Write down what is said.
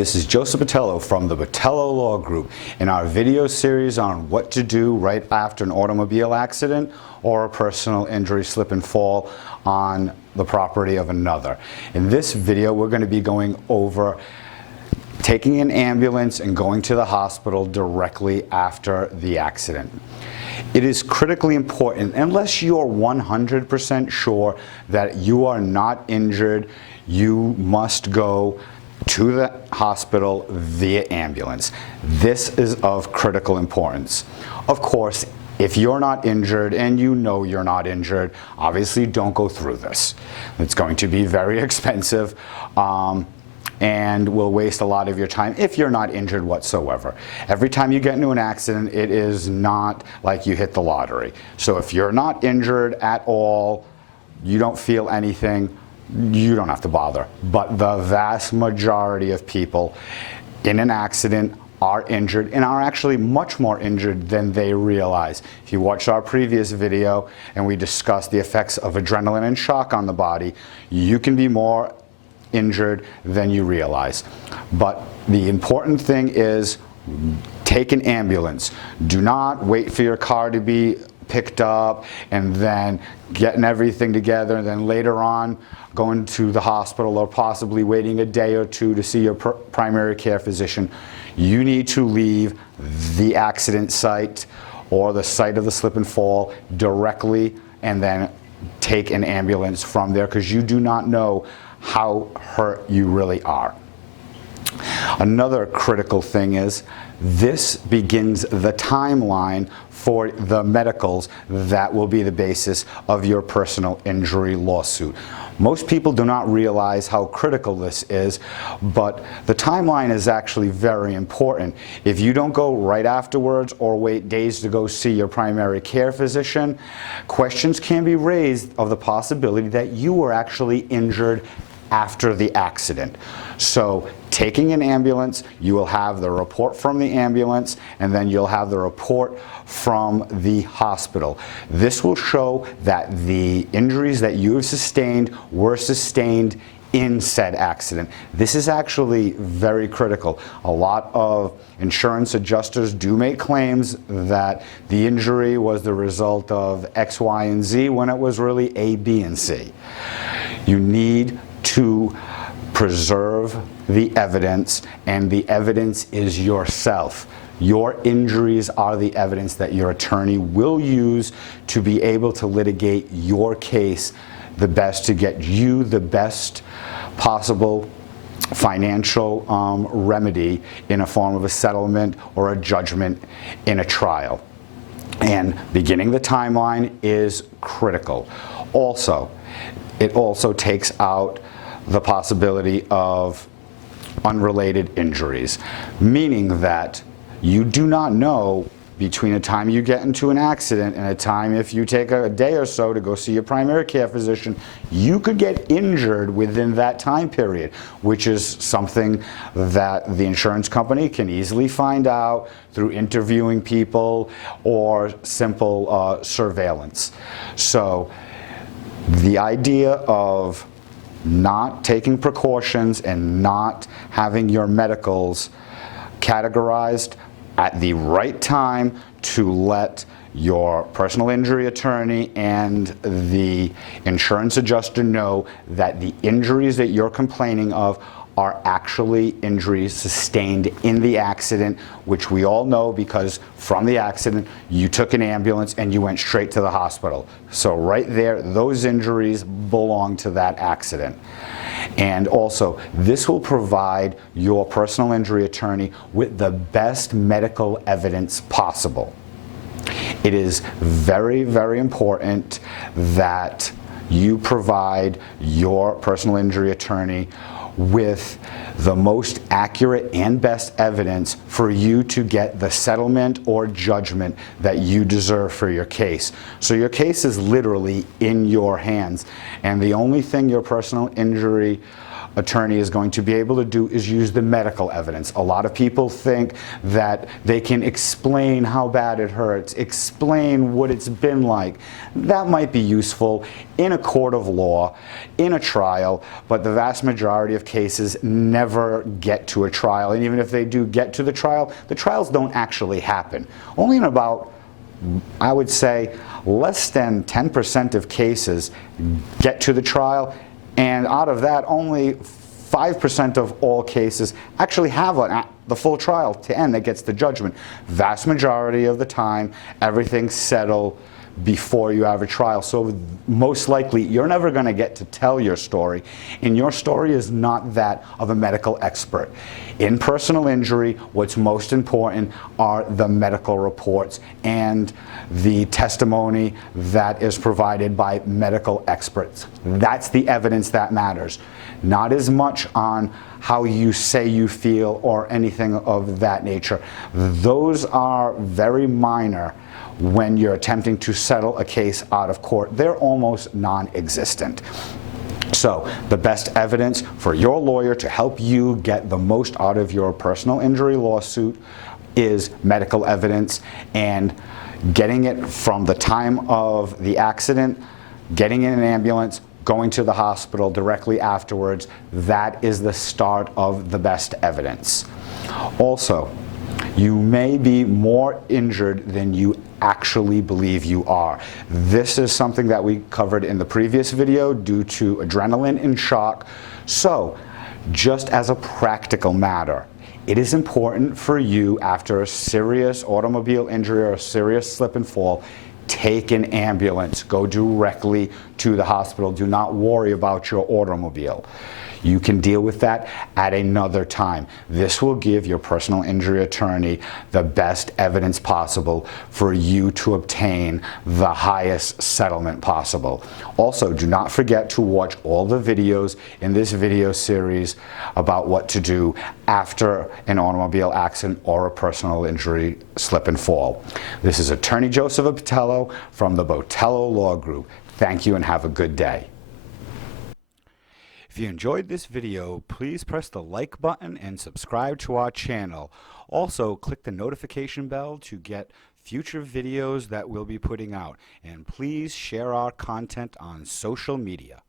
this is Joseph Botelho from the Botelho Law Group in our video series on what to do right after an automobile accident or a personal injury slip and fall on the property of another. In this video, we're going to be going over taking an ambulance and going to the hospital directly after the accident. It is critically important, unless you're 100% sure that you are not injured, you must go to the hospital via ambulance. This is of critical importance. Of course, if you're not injured and you know you're not injured, obviously don't go through this. It's going to be very expensive and will waste a lot of your time if you're not injured whatsoever. Every time you get into an accident, it is not like you hit the lottery. So if you're not injured at all, you don't feel anything, you don't have to bother. But the vast majority of people in an accident are injured and are actually much more injured than they realize. If you watched our previous video and we discussed the effects of adrenaline and shock on the body, you can be more injured than you realize. But the important thing is take an ambulance. Do not wait for your car to be picked up and then getting everything together and then later on going to the hospital or possibly waiting a day or two to see your primary care physician. You need to leave the accident site or the site of the slip and fall directly and then take an ambulance from there, because you do not know how hurt you really are. Another critical thing is this begins the timeline for the medicals that will be the basis of your personal injury lawsuit. Most people do not realize how critical this is, but the timeline is actually very important. If you don't go right afterwards or wait days to go see your primary care physician, questions can be raised of the possibility that you were actually injured after the accident. So taking an ambulance, you will have the report from the ambulance and then you'll have the report from the hospital. This will show that the injuries that you have sustained were sustained in said accident. This is actually very critical. A lot of insurance adjusters do make claims that the injury was the result of X, Y, and Z when it was really A, B, and C. You need to preserve the evidence, and the evidence is yourself. Your injuries are the evidence that your attorney will use to be able to litigate your case the best, to get you the best possible financial remedy in a form of a settlement or a judgment in a trial. And beginning the timeline is critical. Also, it also takes out the possibility of unrelated injuries, meaning that you do not know between a time you get into an accident and a time, if you take a day or so to go see your primary care physician, you could get injured within that time period, which is something that the insurance company can easily find out through interviewing people or simple surveillance. So the idea of not taking precautions and not having your medicals categorized at the right time to let your personal injury attorney and the insurance adjuster know that the injuries that you're complaining of are actually injuries sustained in the accident, which we all know because from the accident you took an ambulance and you went straight to the hospital. So right there, those injuries belong to that accident. And also, this will provide your personal injury attorney with the best medical evidence possible. It is very, very important that you provide your personal injury attorney with the most accurate and best evidence for you to get the settlement or judgment that you deserve for your case. So your case is literally in your hands, and the only thing your personal injury attorney is going to be able to do is use the medical evidence. A lot of people think that they can explain how bad it hurts, explain what it's been like. That might be useful in a court of law, in a trial, but the vast majority of cases never get to a trial. And even if they do get to the trials don't actually happen. Only in about, I would say, less than 10% of cases get to the trial, and out of that, only 5% of all cases actually have the full trial to end that gets the judgment. Vast majority of the time, everything's settled before you have a trial. So most likely, you're never going to get to tell your story, and your story is not that of a medical expert. In personal injury, what's most important are the medical reports and the testimony that is provided by medical experts. That's the evidence that matters. Not as much on how you say you feel or anything of that nature. Those are very minor when you're attempting to settle a case out of court. They're almost non-existent. So the best evidence for your lawyer to help you get the most out of your personal injury lawsuit is medical evidence, and getting it from the time of the accident, getting in an ambulance, going to the hospital directly afterwards. That is the start of the best evidence. Also, you may be more injured than you actually believe you are. This is something that we covered in the previous video due to adrenaline and shock. So, just as a practical matter, it is important for you, after a serious automobile injury or a serious slip and fall, take an ambulance. Go directly to the hospital. Do not worry about your automobile. You can deal with that at another time. This will give your personal injury attorney the best evidence possible for you to obtain the highest settlement possible. Also, do not forget to watch all the videos in this video series about what to do after an automobile accident or a personal injury slip and fall. This is Attorney Joseph Botelho from the Botelho Law Group. Thank you and have a good day. If you enjoyed this video, please press the like button and subscribe to our channel. Also, click the notification bell to get future videos that we'll be putting out. And please share our content on social media.